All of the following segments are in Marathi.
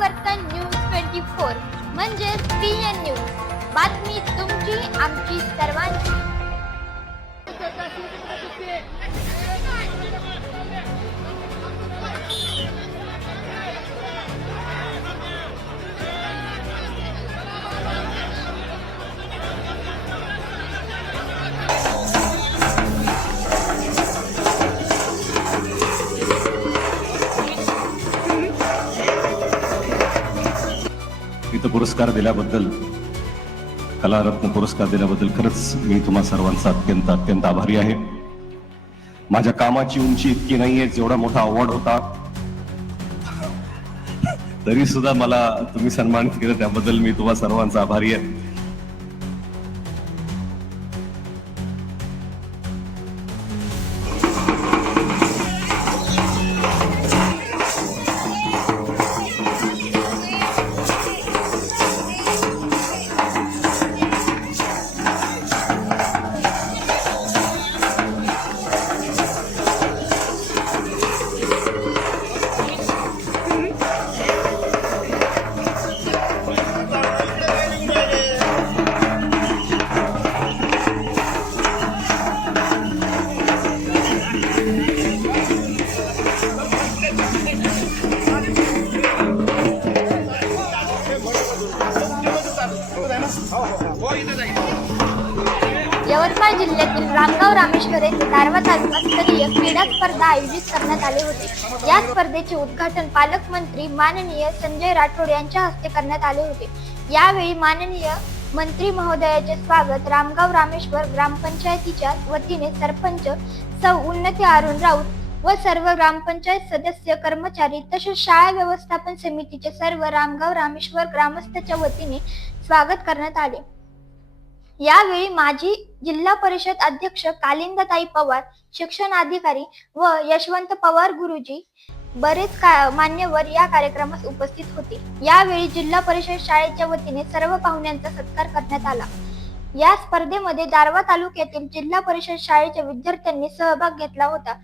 परिवर्तन न्यूज ट्वेंटी फोर म्हणजेच पी एन न्यूज. बातमी तुमची आमची सर्वांची. इथं पुरस्कार दिल्याबद्दल कलारत्न पुरस्कार दिल्याबद्दल खरंच मी तुम्हा सर्वांचा अत्यंत अत्यंत आभारी आहे. माझ्या कामाची उंची इतकी नाहीये जेवढा मोठा अवॉर्ड होता. तरी सुद्धा मला तुम्ही सन्मानित केलं त्याबद्दल मी तुम्हा सर्वांचा आभारी आहे. आयोजित करण्यात आले होते. या स्पर्धेचे उद्घाटन पालकमंत्री माननीय संजय राठोड यांच्या हस्ते करण्यात आले होते. यावेळी माननीय मंत्री महोदयाचे स्वागत रामगाव रामेश्वर ग्रामपंचायतीच्या वतीने सरपंच सौ उन्नती अरुण राऊत व सर्व ग्रामपंचायत सदस्य कर्मचारी तसेच शाळा व्यवस्थापन समितीचे सर्व रामगाव रामेश्वर ग्रामस्थाच्या वतीने स्वागत करण्यात आले. यावेळी माजी जिल्हा परिषद अध्यक्ष कालिंदाताई पवार शिक्षण अधिकारी व यशवंत पवार गुरुजी बरेच का मान्यवर या कार्यक्रमास उपस्थित होते. यावेळी जिल्हा परिषद शाळेच्या वतीने सर्व पाहुण्यांचा सत्कार करण्यात आला. या स्पर्धेमध्ये दारवा तालुक्यातील जिल्हा परिषद शाळेच्या विद्यार्थ्यांनी सहभाग घेतला होता.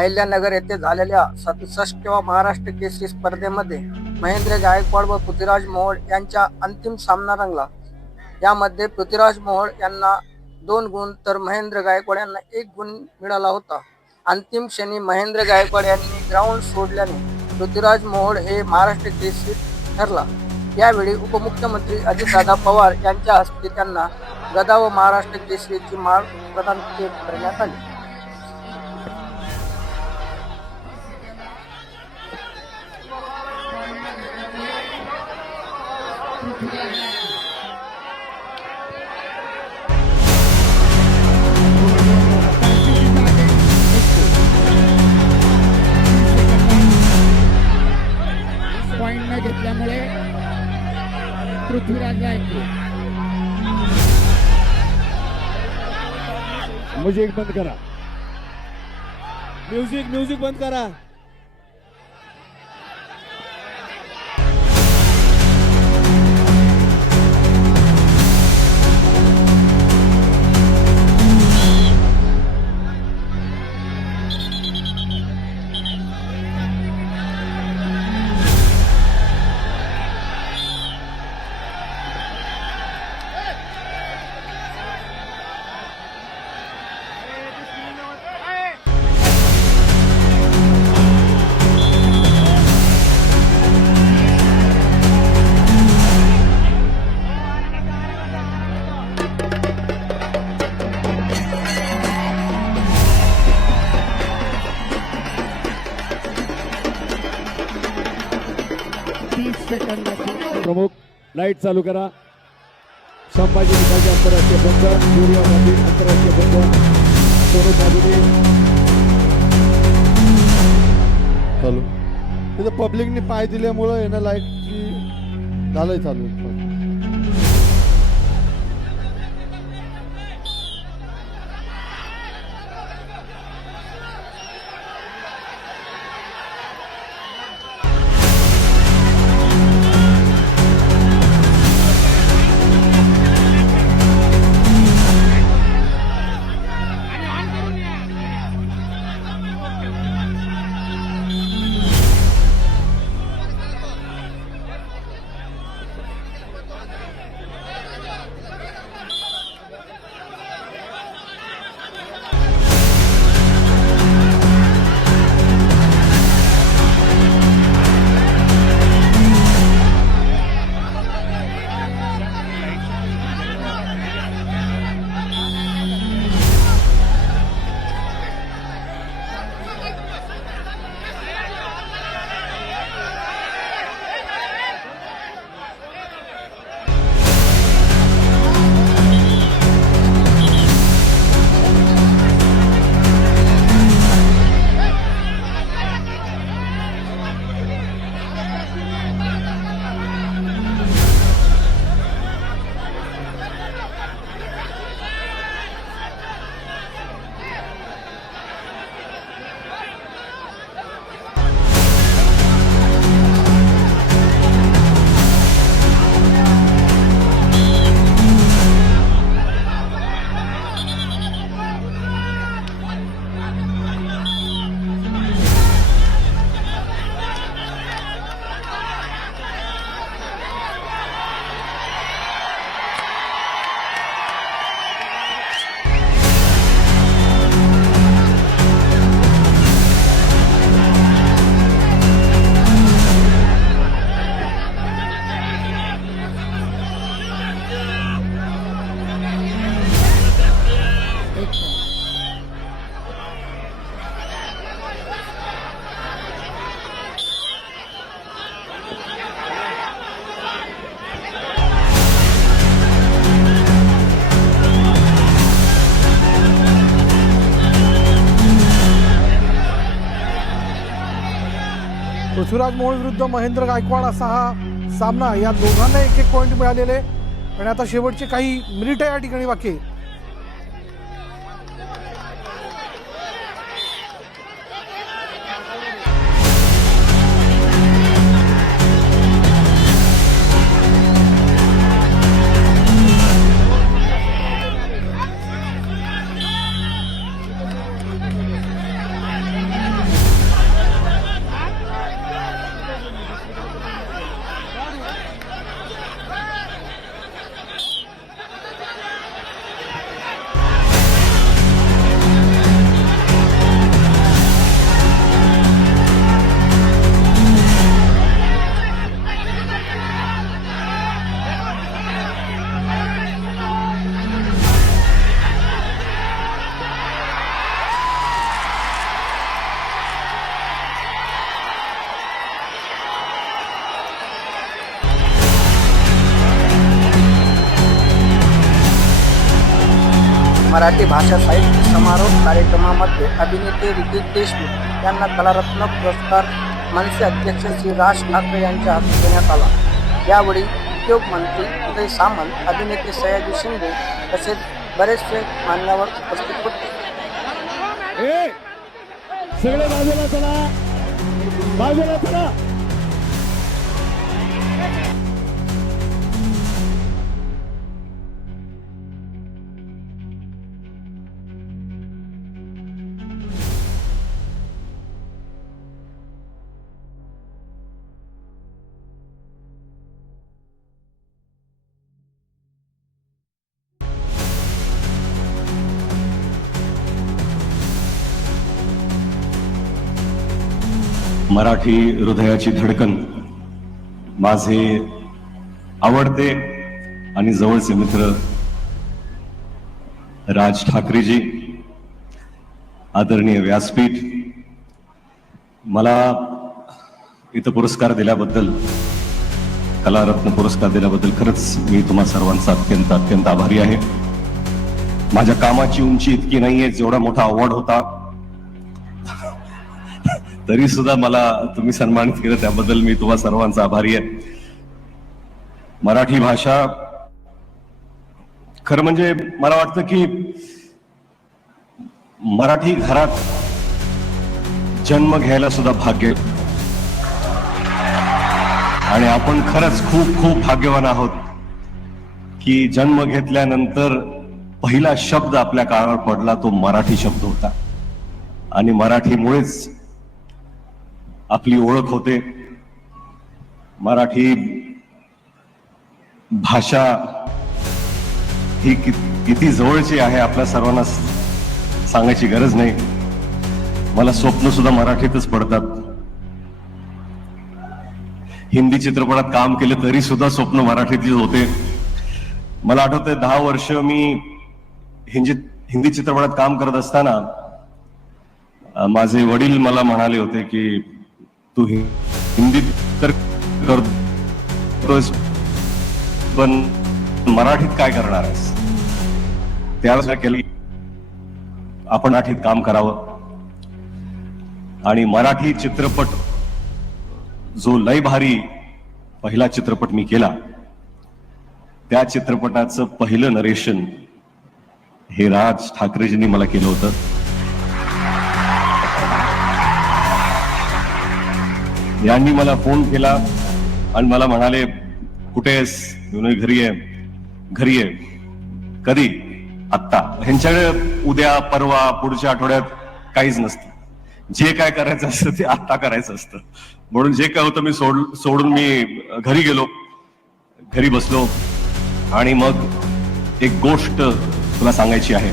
अहिल्यानगर येथे झालेल्या सदुसष्टव्या महाराष्ट्र केसरी स्पर्धेमध्ये महेंद्र गायकवाड व पृथ्वीराज मोहोळ यांचा अंतिम सामना रंगला. यामध्ये पृथ्वीराज मोहोळ यांना दोन गुण तर महेंद्र गायकवाड यांना एक गुण मिळाला होता. अंतिम क्षणी महेंद्र गायकवाड यांनी ग्राउंड सोडल्याने पृथ्वीराज मोहोळ हे महाराष्ट्र केसरी ठरला. यावेळी उपमुख्यमंत्री अजितदादा पवार यांच्या हस्ते त्यांना गदा व महाराष्ट्र केसरीची माळ प्रदान करण्यात आली. पॉइंट न घेतल्यामुळे पृथ्वीराज म्युझिक बंद करा. म्युझिक म्युझिक बंद करा. तीस प्रमुख लाइट चालू करा. संभाजी भिकाजी आंतरराष्ट्रीय बंद सूर्या गांधी आंतरराष्ट्रीय बंद सोनू गांधी. चालू तिथं पब्लिकने पाय दिल्यामुळं आहे ना लाईटची झालंय चालू पृथ्वीराज मोहोळ विरुद्ध महेंद्र गायकवाड असा हा सामना या दोघांना एक एक पॉईंट मिळालेले आणि आता शेवटचे काही मिनिटं या ठिकाणी बाकी मराठी भाषा साहित्य समारोह कार्यक्रमामध्ये अभिनेते रितेश देशमुख यांना कलारत्न पुरस्कार मनसे अध्यक्ष श्री राज ठाकरे यांच्या हस्ते देण्यात आला. यावेळी उद्योग मंत्री उदय सामंत अभिनेते सयाजी शिंदे तसेच बरेचसे मान्यवर उपस्थित होते. मराठी हृदयाची धडकन. माझे आवडते आणि जवळचे मित्र राज ठाकरेजी आदरणीय व्यासपीठ मला इथं पुरस्कार दिल्याबद्दल कलारत्न पुरस्कार दिल्याबद्दल खरंच मी तुम्हा सर्वांचा अत्यंत अत्यंत आभारी आहे. माझ्या कामाची उंची इतकी नाहीये जेवढा मोठा अवॉर्ड होता तरी सुद्धा मला तुम्ही सन्मानित केलं त्याबद्दल मी तुम्हा सर्वांचा आभारी आहे. मराठी भाषा खरं म्हणजे मला वाटतं की मराठी घरात जन्म घ्यायला सुद्धा भाग्य आणि आपण खरंच खूप खूप भाग्यवान आहोत की जन्म घेतल्यानंतर पहिला शब्द आपल्या काळावर पडला तो मराठी शब्द होता. आणि मराठीमुळेच आपली ओळख होते. मराठी भाषा ही कि- किती जवळची आहे आपल्या सर्वांना सांगायची गरज नाही. मला स्वप्न सुद्धा मराठीतच पडतात. हिंदी चित्रपटात काम केलं तरी सुद्धा स्वप्न मराठीतच होते. मला आठवतंय दहा वर्ष मी हिंदी हिंदी चित्रपटात काम करत असताना माझे वडील मला म्हणाले होते की तू हिंदीत तर करतोस पण मराठीत काय करणार आहेस? त्यावेळेस काय आपण मराठीत काम करावं. आणि मराठी चित्रपट जो लय भारी पहिला चित्रपट मी केला त्या चित्रपटाचं पहिलं नरेशन हे राज ठाकरेजींनी मला केलं होतं. यांनी मला फोन केला आणि मला म्हणाले कुठे आहेस? घरी आहे. घरी आहे. कधी? आत्ता. ह्यांच्याकडे उद्या परवा पुढच्या आठवड्यात काहीच नसतं. जे काय करायचं असतं ते आत्ता करायचं असतं. म्हणून जे काय होतं मी सोड सोडून मी घरी गेलो. घरी बसलो आणि मग एक गोष्ट तुला सांगायची आहे.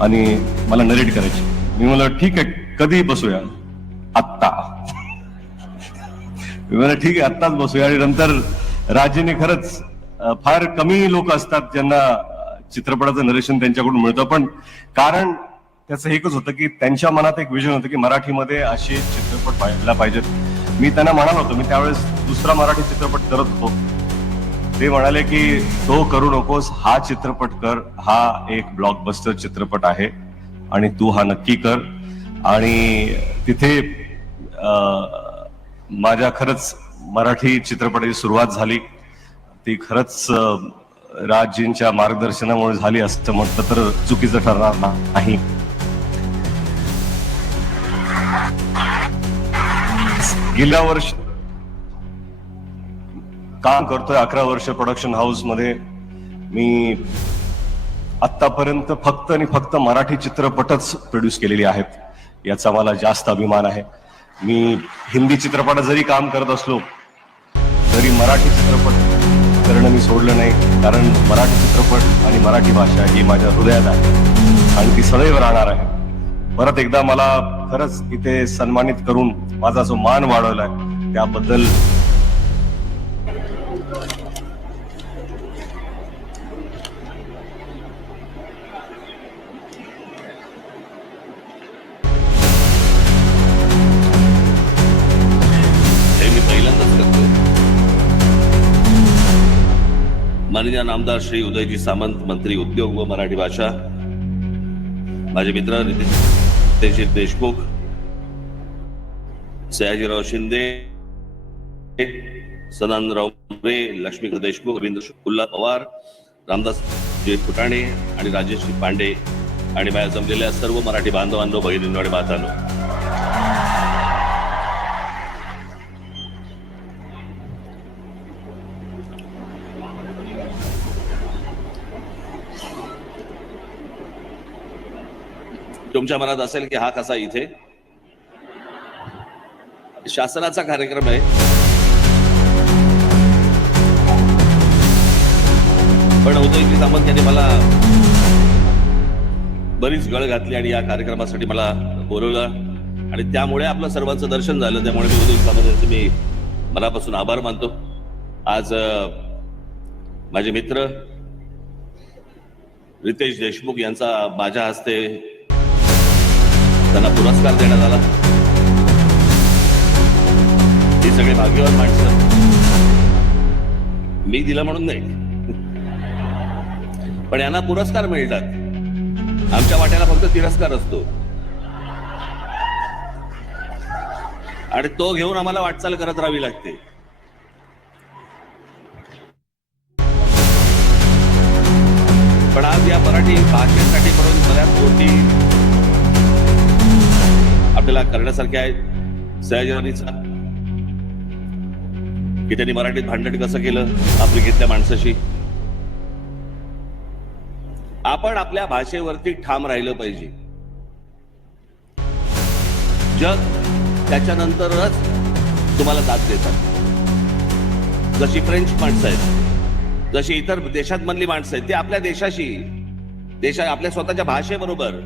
आणि मला नरेट करायची. मी म्हणलं ठीक आहे कधी बसूया? आत्ता. मी ठीक आहे आत्ताच बसूया. आणि नंतर राजेने खरंच फार कमी लोक असतात ज्यांना चित्रपटाचं नरेशन त्यांच्याकडून मिळतं. पण कारण त्याचं एकच होतं की त्यांच्या मनात एक विजन होतं की मराठीमध्ये असे चित्रपट पाहायला पाहिजेत. मी त्यांना म्हणालो होतो मी त्यावेळेस दुसरा मराठी चित्रपट करत होतो. ते म्हणाले की तो करू नकोस हा चित्रपट कर हा एक ब्लॉकबस्टर चित्रपट आहे आणि तू हा नक्की कर. आणि तिथे माझ्या खरंच मराठी चित्रपटाची सुरुवात झाली. ती खरंच राजजींच्या मार्गदर्शनामुळे झाली असं म्हटलं तर चुकीचं ठरणार नाही. गेल्या वर्ष काम करतोय अकरा वर्ष प्रोडक्शन हाऊसमध्ये. मी आतापर्यंत फक्त आणि फक्त मराठी चित्रपटच प्रोड्यूस केलेले आहेत. याचा मला जास्त अभिमान आहे. मी हिंदी चित्रपटात जरी काम करत असलो तरी मराठी चित्रपट करणं मी सोडलं नाही. कारण मराठी चित्रपट आणि मराठी भाषा ही माझ्या हृदयात आहे. आणि ती सदैव राहणार आहे. परत एकदा मला खरंच इथे सन्मानित करून माझा जो मान वाढवलाय त्याबद्दल माननीय नामदार श्री उदयजी सामंत मंत्री उद्योग व मराठी भाषा माझे मित्र नितीन देशमुख सयाजीराव शिंदे सदानंदराव मोरे लक्ष्मी देशमुख रवींद्र शुक्ला पवार रामदास जय फुटाणे आणि राजेश्री पांडे आणि माझ्या जमलेल्या सर्व मराठी बांधवांनो बहिणींनो आणि मातांनो. तुमच्या मनात असेल की हा कसा इथे? शासनाचा कार्यक्रम आहे. पण उदयजी सामंत यांनी मला बरीच गळ घातली आणि या कार्यक्रमासाठी मला बोलवलं. आणि त्यामुळे आपलं सर्वांचं दर्शन झालं. त्यामुळे मी उदयजी सामंत यांचे मी मनापासून आभार मानतो. आज माझे मित्र रितेश देशमुख यांचा माझ्या हस्ते त्यांना पुरस्कार देण्यात आला. हे सगळे भाग्यवान माणसं. मी दिला म्हणून नाही. पण यांना पुरस्कार मिळतात. आमच्या वाट्याला फक्त तिरस्कार असतो. आणि तो घेऊन आम्हाला वाटचाल करत राहावी लागते. पण आज या मराठी भाषेसाठी म्हणून बऱ्याच गोष्टी आपल्याला करण्यासारख्या आहेत. सयाजीराणीचा की त्यांनी मराठीत भांडण कसं केलं आफ्रिकेतल्या माणसाशी. आपण आपल्या भाषेवरती ठाम राहिलं पाहिजे. जग त्याच्यानंतरच तुम्हाला दाद देतात जशी फ्रेंच माणसं आहेत जशी इतर देशात मधली माणसं आहेत ते आपल्या देशाशी देशा आपल्या स्वतःच्या भाषेबरोबर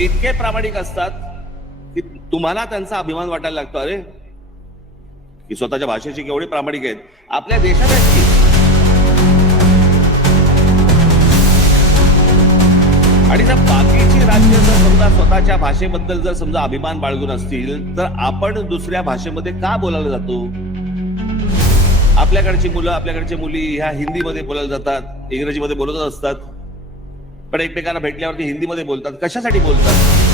इतके प्रामाणिक असतात तुम्हाला त्यांचा अभिमान वाटायला लागतो. अरे की स्वतःच्या भाषेची केवढी प्रामाणिक आहेत. आपल्या देशात आहेत आणि जर बाकीची राज्य जर समजा स्वतःच्या भाषेबद्दल जर समजा अभिमान बाळगून असतील तर आपण दुसऱ्या भाषेमध्ये का बोलायला जातो? आपल्याकडची मुलं आपल्याकडची मुली ह्या हिंदीमध्ये बोलायला जातात इंग्रजीमध्ये बोलत असतात. पण एकमेकांना भेटल्यावरती हिंदीमध्ये बोलतात. कशासाठी बोलतात?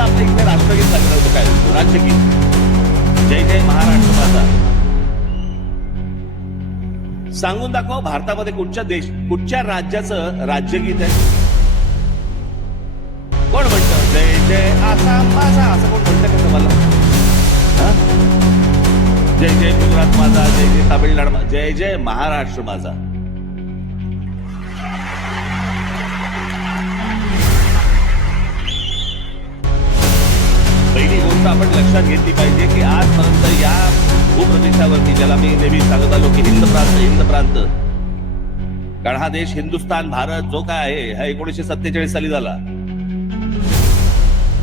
आता आपल्या इथे राष्ट्रगीत लागलं होतं काय? राज्यगीत जय जय महाराष्ट्र माझा सांगून दाखवा भारतामध्ये कुठच्या देश कुठच्या राज्याचं राज्यगीत आहे? कोण म्हणतं? जय जय आसाम माझा असं कोण म्हणतं का तुम्हाला? जय जय गुजरात माझा जय जय तामिळनाडू जय जय महाराष्ट्र माझा. पहिली गोष्ट आपण लक्षात घेतली पाहिजे की आजपर्यंत या भूप्रदेशावरती ज्याला मी नेहमी सांगत आलो की हिंद प्रांत हिंद प्रांत. कारण हा देश हिंदुस्थान भारत जो काय आहे हा एकोणीशे सत्तेचाळीस साली झाला.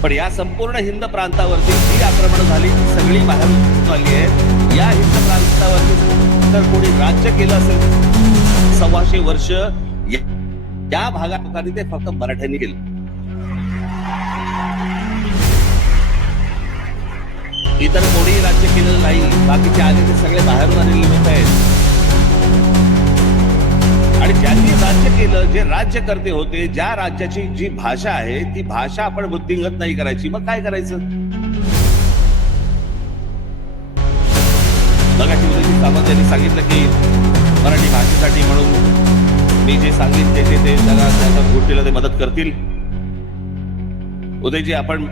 पण या संपूर्ण हिंद प्रांतावरती जी आक्रमण झाली ती सगळी बाहेरून आली आहे या हिंद प्रांतावरती जर कोणी राज्य केलं असेल सव्वाशे वर्ष या- भागात लोकांनी ते फक्त मराठ्यांनी केलं. इतर कोणीही राज्य केलेलं नाही. बाकीचे आले ते सगळे बाहेरून आलेले लोक आहेत. आणि ज्यांनी राज्य केलं जे राज्यकर्ते होते ज्या राज्याची जी भाषा आहे ती भाषा आपण बुद्धिंगत नाही करायची. मग काय करायचं? मगाशी उदयजी सामंत यांनी सांगितलं की मराठी भाषेसाठी म्हणून मी जे सांगितले ते जगा त्याला गोष्टीला ते मदत करतील. उदयजी आपण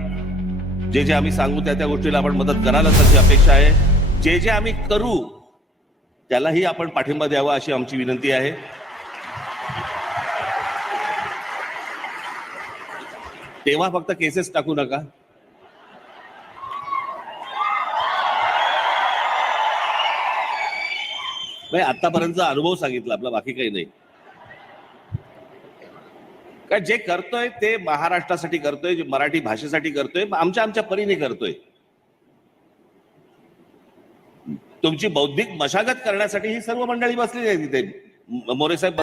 जे जे आम्ही सांगू त्या त्या गोष्टीला आपण मदत करायलाच अशी अपेक्षा आहे. जे जे आम्ही करू त्यालाही आपण पाठिंबा द्यावा अशी आमची विनंती आहे. तेव्हा फक्त केसेस टाकू नका. म्हणजे नाही आतापर्यंतचा अनुभव सांगितला आपला बाकी काही नाही. काय जे करतोय ते महाराष्ट्रासाठी करतोय जे मराठी भाषेसाठी करतोय आमच्या आमच्या परीने करतोय. तुमची बौद्धिक मशागत करण्यासाठी ही सर्व मंडळी बसलेली आहे तिथे मोरे साहेब